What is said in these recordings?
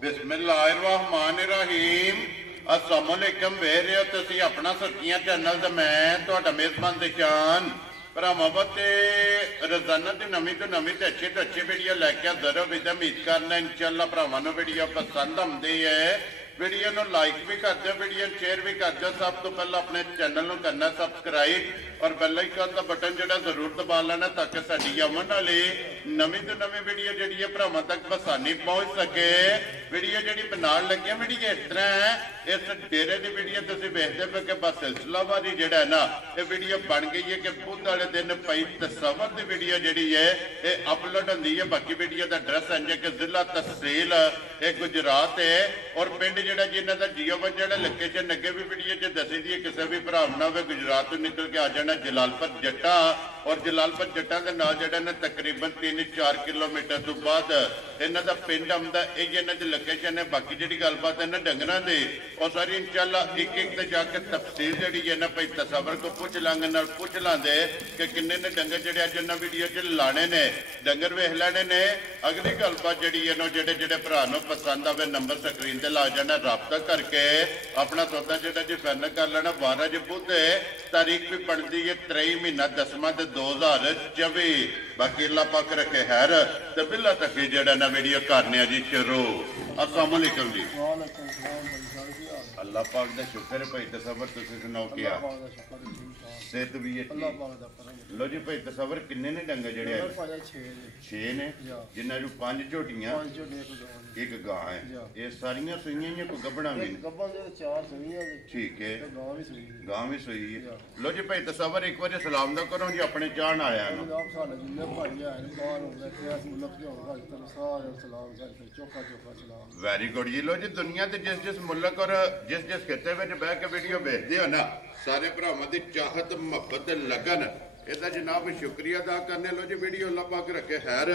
बिस्मिल्लाहिर्रहमानिर्रहीम अस्सलाम वालेकुम वेख रहे हो तुसीं अपना सच्चियां चैनल ते मैं तुहाडा मेज़बान दिशान भरावां ते रोजाना की नवीं तो अच्छी वीडियो लैके हाज़र हो। उम्मीद करना इंशाअल्लाह भरावां नूं वीडियो पसंद आउंदी है। वीडियो नूं लाइक भी कर दो, वीडियो शेयर भी कर दो। सब तो पहले अपने चैनल नूं करना सबसक्राइब और बेल आइकन का बटन जिहड़ा जरूर दबा लेना ताकि साडी आउण वाली नवीं तो नवीं वीडियो जिहड़ी है भरावां तक आसानी पहुंच सके। वीडियो जिहड़ी बनाउण लगे वीडियो इस तरह है, इस डेरे की वीडियो तुसीं वेखदे पे कि बस सिलसिलावारी जिहड़ा है ना ये वीडियो बन गई है कि बुध वाले दिन पई तस्वर की वीडियो जिहड़ी है ये अपलोड होंदी है। बाकी वीडियो का एड्रैस है कि जिला तहसील ये गुजरात है और पिंड जिहड़ा जिन्हां दा जियो वन जिहड़ा लोकेशन अगे भी वीडियो च दसी दी है। किसी भी भरा ना होवे गुजरात तो निकल के आ जाना जलालपुर जट्टा और जलालपुर जट्टा के नाल जिहड़ा ना तकरीबन 3-4 किलोमीटर तो बाद इन्हां दा पिंड आउंदा है। इन्हां दी लोकेशन है। बाकी जिहड़ी गलबात है ना डंगरां दी और सारी इंशाअल्लाह एक एक ते जाके तफसील जिहड़ी है ना भाई तस्वर को पुछ लांगे नाल पुछ लांदे कि किन्ने ने डंगर जिहड़े अज इन्हां वीडियो च लाने ने डंगर वेख लेने ने। अगली गलबात जिहड़ी है ना जिहड़े जिहड़े भरा नूं पसंद आवे नंबर स्क्रीन ते ला जाना, राबता करके अपना सौदा जिहड़ा जी फाइनल कर लेना। 12 ज बुध तारीख भी बनती है 23 महीना 10वां 2024। बाकी अल्लाह पाक रखे खैर ते बिल्ला तक जिहड़ा ना वीडियो करने जी शुरू। अस्सलाम वालेकुम जी। अल्लाह पाक दा शुक्र है भाई तस्वर तुसीं सुनाओ क्या सेहत भी है। लो जी भाई तस्वर किन्ने ने डंगर जिहड़े 6 ने जिन्हां चों 5 झोटियां एक गां है। ये सारियां सूईयां ही कोई गब्बना भी ठीक है गां भी सूई है। लो जी भाई तस्वर एक बार सलाम दा करो जी अपने चाहन आया वेरी गुड जी। लो जी दुनिया के जिस जिस मुल्क और जिस जिस खिते में बह के वीडियो भेजते हो ना सारे भरावां की चाहत मुहब्बत लगन इसका जनाब शुक्रिया अदा करने। लो जी वीडियो अल्लाह पाक रखे खैर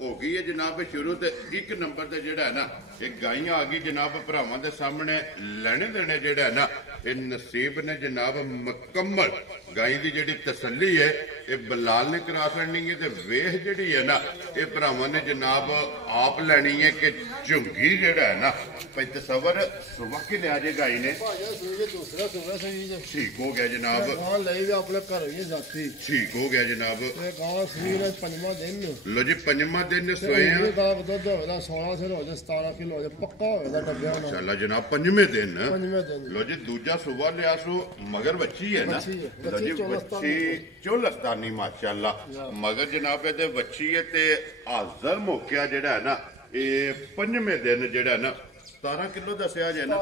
हो गई है जनाब शुरू। तो एक नंबर से जोड़ा है ना ये गाइयां आ गई जनाब भरावां दे सामने लेने देने जोड़ा है ना ये नसीब ने जनाब मुकम्मल गाय की जी तसली है ये बलाल ने करा छड़नी है। तो वेह जी है ना ये भरावां ने जनाब आप लैनी है कि झुंगी जोड़ा है ना भाई तस्वर सुबह कि लिया जे गाय ने ठीक हो गया जनाब ठीक हो गया जनाब। लो जी पंजवा दिन सोए माशाअल्लाह जनाब पंजवें दिन। लो जी दूजा सुबह लिया सो मगर बच्ची है ना लो जी बच्ची चोलस्तानी माशाअल्लाह मगर जनाब ये बच्ची है ते हाजर मौका जिहड़ा है ना ये पंजवें दिन जिहड़ा है ना 17 किलो दसिया जे ना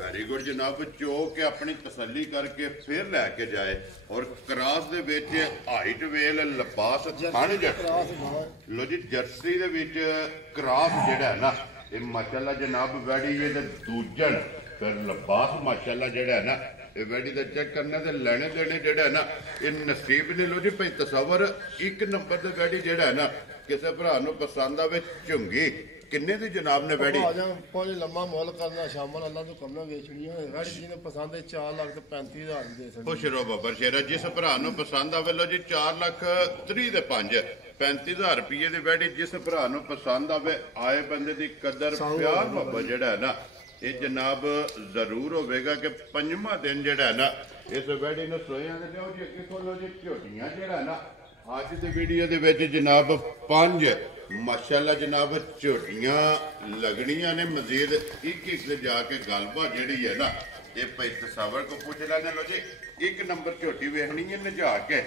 वेरी गुड जनाब चो के अपनी तसली करके फिर लैके जाए और क्रास दे विच हाइट वेल लिबास थण लो जी जर्सी दे विच क्रास जिहड़ा है ना ये माशाअल्लाह जनाब वैडी ये दूजन फिर लिबास माशाअल्लाह जिहड़ा है ना ये वैडी दा चेक करना ते लेने देने जिहड़ा है ना ये नसीब ने। लो जी भाई तस्वर एक नंबर ते वैडी जिहड़ा है ना किसी भरा नूं पसंद आवे झुंगी किन्ने दी जनाब ने वैडी लम्मा मुल करना शामल अल्लाह तो कमना वेचनी है वैडी जी ने पसंद है 4,35,000 दे सकदे। खुश रहो बाबर शेरा जिस भरा नूं पसंद आवे लो जी 4,30,535,000 रुपये दी वैडी जिस भरा नूं पसंद आवे आए बंदे दी कदर प्यार मोहब्बत जिहड़ा है ना ये जनाब जरूर होगा कि पंजवां दिन जिहड़ा है ना इस वैडी नूं सोया दे लियो जी अगे खोलो जी झोटियां जिहड़ा है ना अज की वीडियो दे विच जनाब 5 माशाअल्लाह जनाब झोटियां लगनियां ने मजीद एक से जाके गलबात जिहड़ी है ना ये भाई तस्वर को पूछ लेना। लो जी एक नंबर झोटी वेखनी है नजा के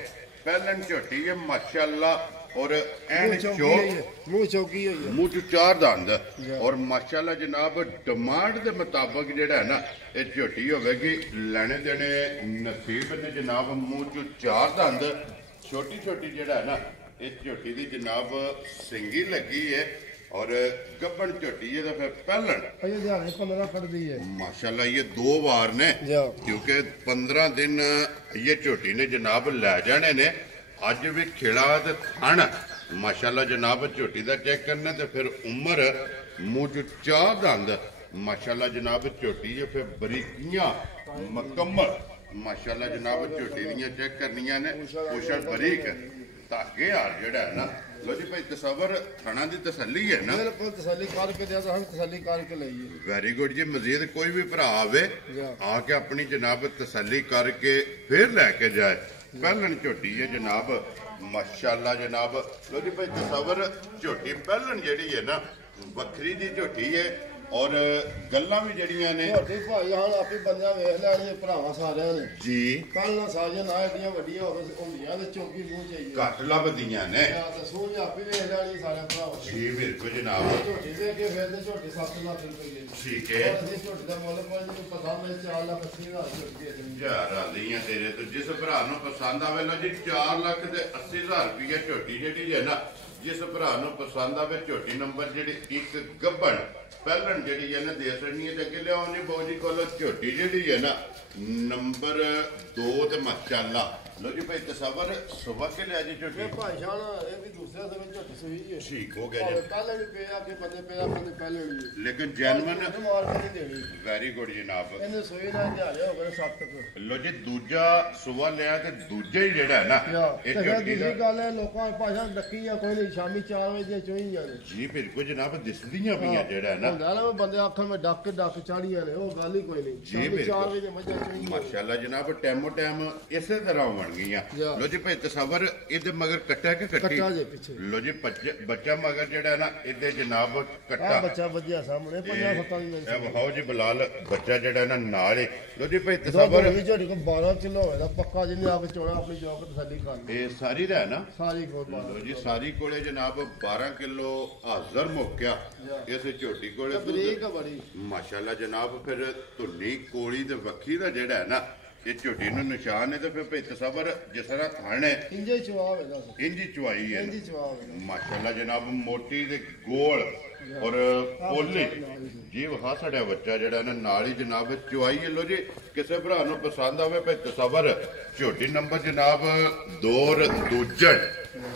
पहलन झोटी है माशाअल्लाह और मुंह चो 4 दंद और माशाअल्लाह जनाब डिमांड के मुताबिक जिहड़ा है ना ये झोटी होगी लेने देने नसीब ने जनाब मुंह चो 4 दंद छोटी छोटी जिहड़ा है ना इस झोटी की जनाब सिंगी लगी है और गब्बन झोटी है तो फिर पहलन माशाअल्लाह ये 2 बार ने क्योंकि 15 दिन ये झोटी ने जनाब लै जाने ने। अज भी खिला ते थण माशाअल्लाह जनाब झोटी का चेक करना तो फिर उम्र मुंह च 4 दंद माशाअल्लाह जनाब झोटी है फिर बरीकियां मुकम्मल माशाअल्लाह जनाब झोटी दियां चेक करनियां ने पोषण बरीक ਧਾਗੇ ਹਾਰ ਜਿਹੜਾ ਹੈ ਨਾ ਲੋ ਜੀ ਭਾਈ ਤਸਵਰ ਥਣਾ ਦੀ ਤਸੱਲੀ ਹੈ ਨਾ ਬਿਲਕੁਲ ਤਸੱਲੀ ਕਰਕੇ ਦਿਆ ਤਾਂ ਤਸੱਲੀ ਕਰਕੇ ਲਈਏ ਵੈਰੀ ਗੁੱਡ ਜੀ ਮਜ਼ੀਦ ਕੋਈ ਵੀ ਭਰਾ ਆਵੇ ਆ ਕੇ ਆਪਣੀ ਜਨਾਬ ਤਸੱਲੀ ਕਰਕੇ ਫਿਰ ਲੈ ਕੇ ਜਾਏ ਪਹਿਲਣ ਝੋਟੀ ਹੈ ਜਨਾਬ ਮਾਸ਼ਾਅੱਲਾ ਜਨਾਬ ਲੋ ਜੀ ਭਾਈ ਤਸਵਰ ਝੋਟੀ ਪਹਿਲਣ ਜਿਹੜੀ ਹੈ ਨਾ ਵੱਖਰੀ ਦੀ ਝੋਟੀ ਹੈ ਔਰ ਗੱਲਾਂ ਵੀ ਜਿਹੜੀਆਂ ਨੇ ਝੋਟੀ ਭਾਈ ਹੁਣ ਆਪੇ ਬੰਦਿਆਂ ਵੇਖ ਲੈਣੀ ਭਰਾਵਾਂ ਸਾਰਿਆਂ ਨੇ ਜੀ ਪਹਿਲਾਂ ਸਾਰੀਆਂ ਨਾ ਏਡੀਆਂ ਵੱਡੀਆਂ ਹੁੰਦੀਆਂ ਤੇ ਚੌਕੀ ਮੂੰਹ ਚਾਹੀਏ ਘੱਟ ਲੱਭਦੀਆਂ ਨੇ ਤਾਂ ਸੋਝ ਆਪੇ ਵੇਖ ਲੈਣੀ ਸਾਰਿਆਂ ਭਰਾਵਾਂ ਜੀ ਬਿਲਕੁਲ ਜਨਾਬ ਝੋਟੀ ਦੇ ਕੇ ਫਿਰ ਤੇ ਝੋਟੀ 7 ਲੱਖ ਰੁਪਏ ਦੀ ਠੀਕ ਹੈ ਅਸੀਂ ਝੋਟੀ ਦਾ ਮੁੱਲ ਕੋਈ ਨਹੀਂ ਪਤਾ ਮੈਂ 4 ਲੱਖ 80 ਹਜ਼ਾਰ ਝੋਟੀ ਦੇ ਦਿੰਦੇ ਯਾਰ ਆਲੀਆਂ ਤੇਰੇ ਤੋਂ ਜਿਸ ਭਰਾ ਨੂੰ ਪਸੰਦ ਆਵੇ ਲੋ ਜੀ 4 ਲੱਖ ਤੇ 80,000 ਰੁਪਏ ਝੋਟੀ ਜਿਹੜੀ ਹੈ ਨਾ ਜਿਸ ਭਰਾ ਨੂੰ ਪਸੰਦ ਆਵੇ ਝੋਟੀ ਨੰਬਰ ਜਿਹੜੀ ਇੱਕ ਗੱਬਣ ਪਹਿਲਣ ਜਿਹੜੀ ਹੈ ਨਾ ਦੇ ਸੜਨੀ ਹੈ ਤੇ ਅੱਗੇ ਲਿਆਓ ਨਹੀਂ ਬੋਜੀ ਕੋਲ ਝੋਟੀ ਜਿਹੜੀ ਹੈ ਨਾ ਨੰਬਰ 2 ਤੇ ਮਾਸ਼ਾਅੱਲਾ ਲੋ ਜੀ ਭਾਈ ਤਸਵਰ ਸੁਬਹ ਕੇ ਲਿਆ ਜੀ ਝੋਟੀ ਇਹ ਭਾਈ ਜਾਨ ਇਹ ਵੀ ਦੂਸਰੇ ਸਮੇਂ ਝੋਟੀ ਸੂਈ ਹੈ ਠੀਕ ਹੋ ਗਿਆ ਜੀ ਕੱਲ ਨਹੀਂ ਪਿਆ ਕਿ ਬੰਦੇ ਪਿਆ ਬੰਦੇ ਪਹਿਲੇ ਨਹੀਂ ਲੇਕਿਨ ਜੈਨੂਇਨ ਮਾਰ ਕੇ ਨਹੀਂ ਦੇਣੀ ਵੈਰੀ ਗੁੱਡ ਜਨਾਬ ਇਹਨੇ ਸੂਈ ਨਾਲ ਦਿਹਾੜੇ ਹੋ ਗਏ 7 ਤੱਕ ਲੋ ਜੀ ਦੂਜਾ ਸੁਬਹ ਲਿਆ ਤੇ ਦੂਜਾ ਹੀ ਜਿਹੜਾ ਹੈ ਨਾ ਇਹ ਤੇ ਫਿਰ ਝੋਟੀ ਦਾ ਦੂਜੀ ਗੱਲ ਹੈ ਲੋਕਾਂ ਭਾਸ਼ਾ ਡੱਕੀ ਆ ਕੋਈ ਨਹੀਂ ਸ਼ਾਮੀ 4 ਵਜੇ ਦੀਆਂ ਚੋਈ ਜਾਂਦੇ ਜੀ ਬਿਲਕੁਲ ਜਨਾਬ ਦਿਸਦੀਆਂ ਪਈਆਂ ਜਿਹੜਾ ਹੈ ਨਾ ਹੁੰਦਾ ਨਾ ਬੰਦੇ ਆਖਣ ਮੈਂ ਡੱਕ ਚਾੜੀਆਂ ਨੇ ਉਹ ਗੱਲ ਹੀ ਕੋਈ ਨਹੀਂ ਸ਼ਾਮੀ 4 ਵਜੇ ਮੱਝਾਂ ਚੋਈ ਮਾਸ਼ਾਅੱਲਾ ਜਨਾਬ ਟੈਮੋ ਟੈਮ ਇਸੇ ਤਰ੍ਹਾਂ ਬਣ ਗਈਆਂ ਲੋ ਜੀ ਭਾਈ ਤਸਵਰ ਇਹਦੇ ਮਗਰ ਕੱਟਾ ਕਿ ਕੱਟੀ ਕੱਟਾ ਜੇ ਪਿੱਛੇ ਲੋ ਜੀ ਬੱਚਾ ਮਗਰ ਜਿਹੜਾ ਹੈ ਨਾ ਇਹਦੇ ਜਨਾਬ ਆ ਕੱਟਾ ਬੱਚਾ ਵਧੀਆ ਸਾਹਮਣੇ 50-7 ਦੀ ਇਹ ਵਿਖਾਓ ਜੀ ਬਲਾਲ ਬੱਚਾ ਜਿਹੜਾ ਹੈ ਨਾ ਨਾਲ ਹੀ ਲੋ ਜੀ ਭਾਈ ਦੋ ਤਸਵਰ ਵੀ ਝੋਟੀ ਕੋ 12 ਕਿਲੋ ਹੋਏਗਾ ਪੱਕਾ ਜਿਹਨੇ ਆ ਕੇ ਚੋਣਾ ਆਪਣੀ ਜੋਕ ਤਸੱਲੀ ਕਰ ਲਈ ਇਹ ਸਾਰੀ ਦਾ ਹੈ ਨਾ ਸਾਰੀ ਕੋਲ 12 ਲੋ ਜੀ ਸਾਰੀ ਕੋਲੇ ਜਨਾਬ 12 ਕਿਲੋ ਹਾਜ਼ਰ ਮੁੱਕਿਆ ਇਸ ਝੋਟੀ ਕੋਲੇ ਬਰੀਕ ਆ ਬੜੀ ਮਾਸ਼ਾਅੱਲਾ ਜਨਾਬ ਫਿਰ ਧੁੰਨੀ ਕੋਲੀ ਤੇ ਵੱਖੀ ਦਾ ਜਿਹੜਾ ਹੈ ਨਾ ਇਹ ਝੋਟੀ ਨੂੰ ਨਿਸ਼ਾਨ ਹੈ ਤੇ ਫਿਰ ਭਾਈ ਤਸਵਰ ਜਿਸ ਤਰ੍ਹਾਂ ਥਣ ਹੈ ਇੰਜੇ ਚਵਾ ਵੇਦਾ ਇੰਜੀ ਚੁਆਈ ਹੈ ਇੰਜੀ ਚਵਾ ਵੇਦਾ ਮਾਸ਼ਾਅੱਲਾ ਜਨਾਬ ਮੋਟੀ ਤੇ ਗੋਲ ਔਰ ਪੋਲੀ ਜੀ ਵਹਾ ਸਾਡਾ ਬੱਚਾ ਜਿਹੜਾ ਨਾ ਨਾਲ ਹੀ ਜਨਾਬ ਚੁਆਈ ਹੈ ਲੋ ਜੀ ਕਿਸੇ ਭਰਾ ਨੂੰ ਪਸੰਦ ਆਵੇ ਭਾਈ ਤਸਵਰ ਝੋਟੀ ਨੰਬਰ ਜਨਾਬ 2 ਦੂਜਣ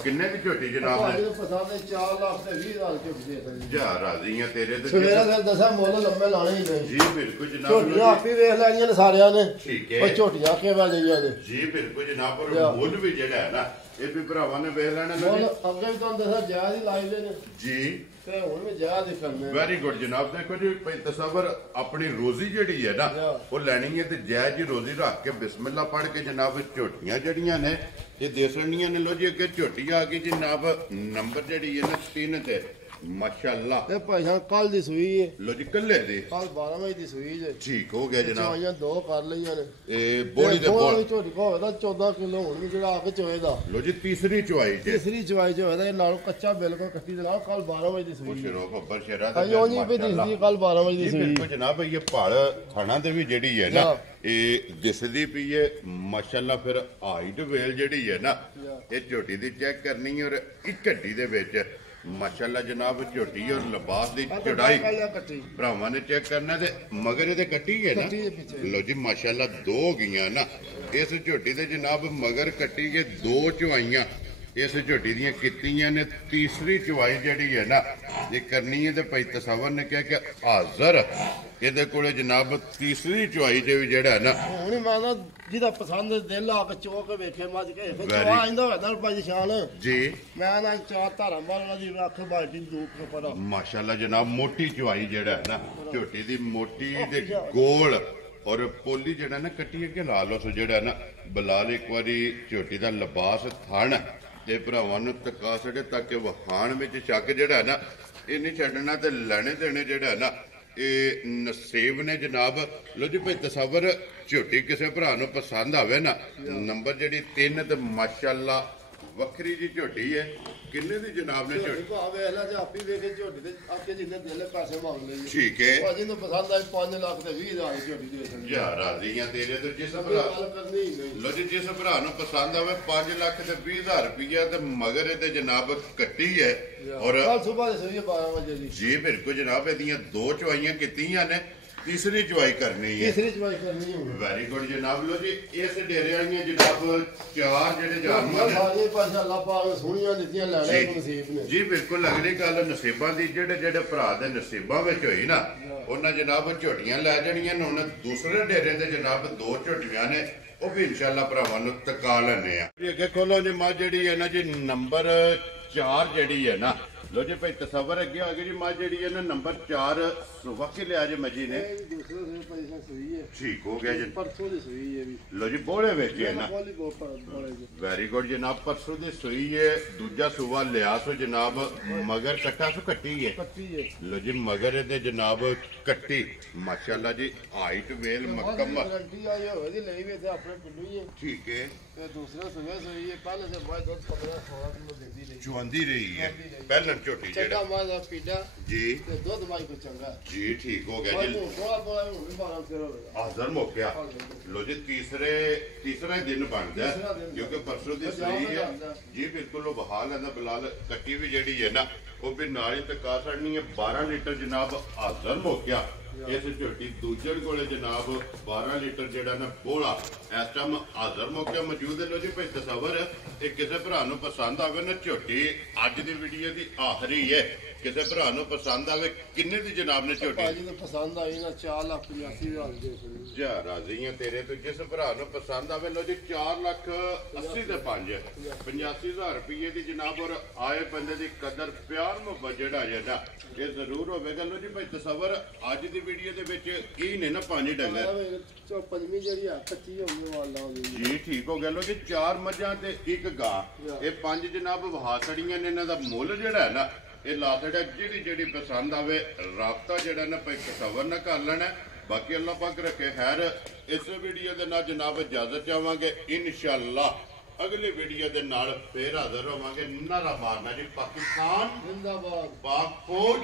ਕਿੰਨੇ ਦੀ ਝੋਟੀ ਜਨਾਬ ਨੇ ਭਾਈ ਪਸੰਦ 4 ਲੱਖ ਤੇ 20 ਹਜ਼ਾਰ ਝੋਟੀ ਦੇ ਦਿੱਤੀ ਜਾ ਰਾਜ਼ੀਆਂ ਤੇਰੇ ਤੇ ਸਵੇਰਾ ਫਿਰ ਦੱਸਿਆ ਮੁੱਲ ਲੰਮੇ ਲਾਣੇ ਹੀ ਨਹੀਂ ਜੀ ਬਿਲਕੁਲ ਜਨਾਬ ਝੋਟੀਆਂ ਆਪੇ ਵੇਖ ਲੈਣੀਆਂ ਨੇ ਸਾਰਿਆਂ ਨੇ ਠੀਕ ਉਹ ਹੈ ਝੋਟੀਆਂ ਕਿਵੇਂ ਲਈਆਂ ਨੇ ਜੀ ਬਿਲਕੁਲ ਜਨਾਬ ਔਰ ਮੁੱਲ ਵੀ ਜਿਹੜਾ ਹੈ ਨਾ ਇਹ ਵੀ ਭਰਾਵਾਂ ਨੇ ਵੇਖ ਲੈਣਾ ਮੁੱਲ ਅੱਗੇ ਵੀ ਤੁਹਾਨੂੰ ਦੱਸਿਆ ਜਾਇਜ਼ ਹੀ ਲਾਈ ਦੇ ਨੇ ਜੀ ਤੇ ਹੁਣ ਵੀ ਜਾਇਜ਼ ਹੀ ਕਰਨੇ ਵੈਰੀ ਗੁੱਡ ਜਨਾਬ ਦੇਖੋ ਜੀ ਭਾਈ ਤਸਵਰ ਆਪਣੀ ਰੋਜ਼ੀ ਜਿਹੜੀ ਹੈ ਨਾ ਉਹ ਲੈਣੀ ਹੈ ਤੇ ਜਾਇਜ਼ ਜੀ ਰੋਜ਼ੀ ਰੱਖ ਕੇ ਬਿਸਮਿਲ੍ਲਾ ਪੜ੍ਹ ਕੇ ਜਨਾਬ ਝੋਟੀਆਂ ਜਿਹੜੀਆਂ ਨੇ ਇਹ ਦੇਸਣੀਆਂ ਨੇ ਲੋ ਜੀ ਅੱਗੇ ਝੋਟੀ ਆ ਗਈ ਜਨਾਬ ਨੰਬਰ ਜਿਹੜੀ ਹੈ ਨਾ 3 ਤੇ ਮਾਸ਼ਾਅੱਲਾ ਤੇ ਭਾਈ ਸਾਹਿਬ ਕੱਲ ਦੀ ਸੂਈ ਹੈ ਲੋ ਜੀ ਕੱਲੇ ਦੇ ਕੱਲ 12 ਵਜੇ ਦੀ ਸੂਈ ਜੇ ਠੀਕ ਹੋ ਗਿਆ ਜਨਾਬ ਚਵਾਈਆਂ 2 ਕਰ ਲਈਆਂ ਨੇ ਇਹ ਬੋਲੀ ਦੇ ਬੋਲ ਝੋਟੀ ਕੋ ਹੋਵੇਦਾ 14 ਕਿਲੋ ਹੁਣ ਵੀ ਜਿਹੜਾ ਆ ਕੇ ਚੋਏ ਦਾ ਲੋ ਜੀ ਤੀਸਰੀ ਚੁਆਈ ਜੇ ਤੀਸਰੀ ਚਵਾਈ ਚ ਹੋਵੇਦਾ ਇਹ ਨਾਲੋਂ ਕੱਚਾ ਬਿਲਕੁਲ ਕੱਟੀ ਦੇ ਨਾਲ ਕੱਲ 12 ਵਜੇ ਦੀ ਸੂਈ ਸ਼ੇਰੋ ਬੱਬਰ ਸ਼ੇਰਾ ਅਜੀ ਉਹ ਨਹੀਂ ਵੀ ਦਿਸਦੀ ਕੱਲ 12 ਵਜੇ ਦੀ ਇਹ ਸੂਈ ਬਿਲਕੁਲ ਜਨਾਬ ਇਹ ਪਹਾੜ ਥਾਣਾ ਤੇ ਵੀ ਜਿਹੜੀ ਹੈ ਨਾ ਇਹ ਦਿਸਦੀ ਪਈ ਹੈ ਮਾਸ਼ਾਅੱਲਾ ਫਿਰ ਹਾਈਟ ਵੇਲ ਜਿਹੜੀ ਹੈ ਨਾ ਇਹ ਝੋਟੀ ਦੀ ਚੈੱਕ ਕਰਨੀ ਔਰ ਇੱਕ ਘੱਟੀ ਦੇ ਵਿੱਚ ਮਾਸ਼ਾਅੱਲਾ ਜਨਾਬ ਝੋਟੀ ਔਰ ਲਿਬਾਸ ਦੀ ਚੜਾਈ ਭਰਾਵਾਂ ਨੇ ਚੈੱਕ ਕਰਨਾ ਤੇ ਮਗਰ ਇਹਦੇ ਕੱਟੀ ਹੈ ਨਾ ਲੋ ਜੀ ਮਾਸ਼ਾਅੱਲਾ 2 ਗਈਆਂ ਨਾ ਇਸ ਝੋਟੀ ਦੇ ਜਨਾਬ ਮਗਰ ਕੱਟੀ ਕੇ 2 ਚੁਆਈਆਂ ਇਸ ਝੋਟੀ ਦੀਆਂ ਕੀਤੀਆਂ ਨੇ ਤੀਸਰੀ ਚੁਆਈ ਜਿਹੜੀ ਹੈ ਨਾ ਇਹ ਕਰਨੀ ਹੈ ਤੇ ਭਾਈ ਤਸਵਰ ਨੇ ਕਿਹਾ ਕਿ ਹਾਜ਼ਰ ਇਹਦੇ ਕੋਲੇ ਜਨਾਬ ਤੀਸਰੀ ਚੁਆਈ ਤੇ ਵੀ ਜਿਹੜਾ ਹੈ ਨਾ ਹੁਣ ਮੈਂ ਜਿਹਦਾ ਪਸੰਦ ਦਿਲ ਆ ਕੇ ਚੋ ਕੇ ਵੇਖੇ ਮੱਝ ਕੇ ਫਿਰ ਚਵਾ ਆਂਦਾ ਹੋਦਾ ਭਾਈ ਸ਼ਾਨ ਜੀ ਮੈਂ ਨਾ 4 ਧਾਰਾਂ ਮਾਰਨਾ ਦੀ ਰੱਖ ਬਾਲਟੀ ਦੂਪ ਪੜਾ ਮਾਸ਼ਾਅੱਲਾ ਜਨਾਬ ਮੋਟੀ ਚੁਆਈ ਜਿਹੜਾ ਹੈ ਨਾ ਝੋਟੀ ਦੀ ਮੋਟੀ ਤੇ ਗੋਲ ਔਰ ਪੋਲੀ ਜਿਹੜਾ ਨਾ ਕੱਟੀ ਅੱਗੇ ਲਾ ਲਓ ਸੋ ਜਿਹੜਾ ਨਾ ਬਲਾਲ ਇੱਕ ਵਾਰੀ ਝੋਟੀ ਦਾ ਲਿਬਾਸ ਥਣ ਤੇ ਭਰਾਵਾਂ ਨੂੰ ਤਕਾ ਛੜੇ ਤਾਂ ਕਿ ਵਹਾਣ ਵਿੱਚ ਚੱਕ ਜਿਹੜਾ ਨਾ ਇਹ ਨਹੀਂ ਛੱਡਣਾ ਤੇ ਲੈਣੇ ਦੇਣੇ ਜਿਹੜਾ ਨਾ ਇਹ ਨਸੀਬ ਨੇ ਜਨਾਬ ਲੋ ਜੀ ਭਾਈ ਤਸਵਰ ਝੋਟੀ ਕਿਸੇ ਭਰਾ ਨੂੰ ਪਸੰਦ ਆਵੇ ਨਾ ਨੰਬਰ ਜਿਹੜੀ 3 ਤੇ ਮਾਸ਼ਾਅੱਲਾ ਵੱਖਰੀ ਜੀ ਝੋਟੀ ਹੈ ਕਿੰਨੇ ਦੀ ਜਨਾਬ ਨੇ ਝੋਟੀ ਭਾਅ ਵੇਖ ਲੈ ਤੇ ਆਪੀ ਵੇਖੇ ਝੋਟੀ ਤੇ ਆਪਕੇ ਜਿੰਨੇ ਦਿਲ ਪੈਸੇ ਮੰਗ ਲਈ ਠੀਕ ਹੈ ਭਾਜੀ ਨੂੰ ਪਸੰਦ ਆਈ 5 ਲੱਖ ਤੇ 20 ਹਜ਼ਾਰ ਝੋਟੀ ਦੇ ਦੇਣੀ ਯਾਰ ਰਾਜ਼ੀਆਂ ਤੇਰੇ ਤੋਂ ਜਿਸ ਭਰਾ ਗੱਲ ਕਰਨੀ ਹੀ ਨਹੀਂ ਲੋ ਜੀ ਜਿਸ ਭਰਾ ਨੂੰ ਪਸੰਦ ਆਵੇ 5 ਲੱਖ ਤੇ 20,000 ਰੁਪਈਆ ਤੇ ਮਗਰ ਇਹਦੇ ਜਨਾਬ ਕੱਟੀ ਹੈ ਔਰ ਕੱਲ ਸਵੇਰ ਦੇ ਸਵੇਰੇ 12 ਵਜੇ ਦੀ ਜੀ ਬਿਲਕੁਲ ਜਨਾਬ ਇਹਦੀਆਂ 2 ਚੁਆਈਆਂ ਕੀਤੀਆਂ ਨੇ ਤੀਸਰੀ ਚੁਆਈ ਕਰਨੀ ਹੈ ਤੀਸਰੀ ਚਵਾਈ ਕਰਨੀ ਹੈ ਵੈਰੀ ਗੁੱਡ ਜਨਾਬ ਲੋ ਜੀ ਇਸ ਡੇਰੇ ਵਾਲੀਆਂ ਜਨਾਬ 4 ਜਿਹੜੇ ਜਾਨਵਰ ਨੇ ਸਾਰੇ ਪਾਸੇ ਅੱਲਾਹ ਪਾਕ ਸੋਹਣੀਆਂ ਦਿੱਤੀਆਂ ਲੈਣੇ ਨਸੀਬ ਨੇ ਜੀ ਬਿਲਕੁਲ ਲੱਗਦੀ ਗੱਲ ਨਸੀਬਾਂ ਦੀ ਜਿਹੜੇ ਭਰਾ ਦੇ ਨਸੀਬਾਂ ਵਿੱਚ ਹੋਈ ਨਾ ਉਹਨਾਂ ਜਨਾਬ ਝੋਟੀਆਂ ਲੈ ਜਾਣੀਆਂ ਨੇ ਹੁਣ ਦੂਸਰੇ ਡੇਰੇ ਦੇ ਜਨਾਬ 2 ਝੋਟੀਆਂ ਨੇ ਉਹ ਵੀ ਇਨਸ਼ਾਅੱਲਾ ਭਰਾਵਾਂ ਨੂੰ ਤਕਾ ਲੈਣੇ ਆ ਜੀ। ਅੱਗੇ ਖੋਲੋ ਜੀ ਮੱਝ ਜਿਹੜੀ ਹੈ ਨਾ ਜੀ ਨੰਬਰ 4 ਜਿਹੜੀ ਹੈ ਨਾ लो जी भाई तस्वर अगे आ गई जी मां जी है ना नंबर 4 सुबह के लिया जी मजी ने ठीक हो गया जी। लो जी बोले बेचे है ना वेरी गुड जनाब परसों की सुई है दूजा सुबह लिया सो जनाब मगर कट्टा सो कट्टी है। लो जी मगर दे जनाब कट्टी माशाल्लाह जी हाइट वेल मकम्मल ठीक है चुआंदी रही है पहले छोटी चंगा मां पीड़ा जी ते दूध माई को चंगा जी ठीक हो गया जी हाजिर हो गया। लो जी तीसरा दिन बनता है क्योंकि परसों की सही है जी बिल्कुल बहा लेंदा बिलाल कट्टी भी जेडी है ना वो भी नाली तका छड़नी है 12 लीटर जनाब हाजिर हो गया। इस झोटी दूजड़ को जनाब 12 लीटर जेड़ा ना बोला इस टाइम हाजिर मौके मौजूद है। लो जी भाई तस्वर किसी भरा पसंद आवे ना झोटी अज की वीडियो की आखिरी है किसी भरा पसंद आवे किन्ने दी जनाब ने झोटी पसंद आई ना 4,85,000 राजी है तेरे तो जिस भरा पसंद आवे। लो जी 4,80,000 दे 85,000 रुपये की जनाब और आए बंदे की कदर प्यार मुहब्बत जेड़ा है ना ये जरूर होगा। लो जी भाई तस्वर अज की वीडियो दे विच की ने ना 5 डंगर पंजवीं जेड़ी कच्ची होने वाला जी ठीक हो गया। लो जी 4 मझां ते 1 गां ये 5 जनाब वहा छड़ियां ने इन्हां दा मुੱਲ जेड़ा है ना ये ला छड़िया जेड़ी पसंद आवे राबता जेड़ा ना भाई तस्वर ना कर लेना। बाकी अल्लाह पाक रखे खैर इस वीडियो दे नाल जनाब इजाजत चाहांगे इंशाअल्लाह अगली वीडियो दे नाल फिर हाजिर होवांगे। नारा मारना जी पाकिस्तान जिंदाबाद पाक फौज।